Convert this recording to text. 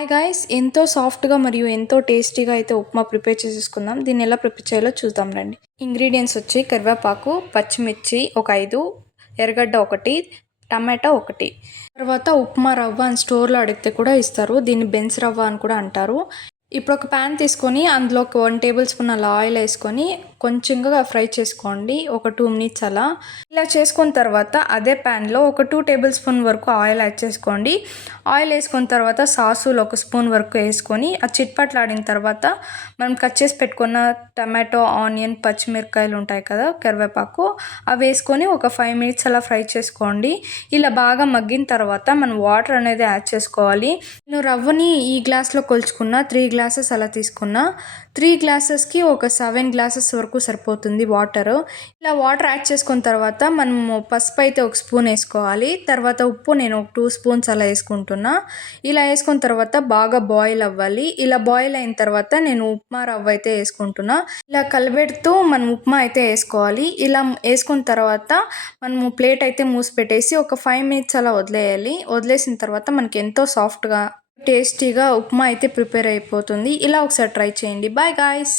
Hi guys! ఎంతో సాఫ్ట్‌గా మరియు ఎంతో టేస్టీగా అయితే ఉప్మా ప్రిపేర్ చేసేసుకుందాం. దీన్ని ఎలా ప్రిపేర్ చేయాలో చూద్దాం రండి. ఇంగ్రీడియంట్స్ వచ్చి కరివేపాకు, పచ్చిమిర్చి ఒక 5, ఎర్రగడ్డ 1, టమాటా 1. తర్వాత ఉప్మా రవ్వ అని స్టోర్‌లో అడిగితే కూడా ఇస్తారు. దీన్ని బెన్స్ రవ్వ అని కూడా అంటారు. ఇప్పుడు ఒక ప్యాన్ తీసుకొని అందులోకి 1 టేబుల్ స్పూన్ అలా ఆయిల్ వేసుకొని కొంచెంగా ఫ్రై చేసుకోండి. ఒక 2 మినిట్స్ అలా. ఇలా చేసుకున్న తర్వాత అదే ప్యాన్లో ఒక 2 టేబుల్ స్పూన్ వరకు ఆయిల్ యాడ్ చేసుకోండి. ఆయిల్ వేసుకున్న తర్వాత సాసులు 1 స్పూన్ వరకు వేసుకొని అది చిట్పట్లాడిన తర్వాత మనం కట్ చేసి పెట్టుకున్న టమాటో, ఆనియన్, పచ్చిమిరపకాయలు ఉంటాయి కదా, కరివేపాకు, అవి వేసుకొని ఒక 5 మినిట్స్ అలా ఫ్రై చేసుకోండి. ఇలా బాగా మగ్గిన తర్వాత మనం వాటర్ అనేది యాడ్ చేసుకోవాలి. నేను రవ్వని ఈ గ్లాస్లో కొలుచుకున్న 3 గ్లాసెస్ అలా తీసుకున్నా. 3 గ్లాసెస్కి ఒక 7 గ్లాసెస్ వరకు సరిపోతుంది వాటర్. ఇలా వాటర్ యాడ్ చేసుకున్న తర్వాత మనము పసుపు అయితే 1 స్పూన్ వేసుకోవాలి. తర్వాత ఉప్పు నేను ఒక 2 స్పూన్స్ అలా వేసుకుంటున్నా. ఇలా వేసుకున్న తర్వాత బాగా బాయిల్ అవ్వాలి. ఇలా బాయిల్ అయిన తర్వాత నేను ఉప్మా రవ్వ అయితే వేసుకుంటున్నా. ఇలా కలబెడుతూ మనం ఉప్మా అయితే వేసుకోవాలి. ఇలా వేసుకున్న తర్వాత మనము ప్లేట్ అయితే మూసి పెట్టేసి ఒక 5 మినిట్స్ అలా వదిలేయాలి. వదిలేసిన తర్వాత మనకి ఎంతో సాఫ్ట్గా టేస్టీగా ఉప్మా అయితే ప్రిపేర్ అయిపోతుంది. ఇలా ఒకసారి ట్రై చేయండి. Bye guys!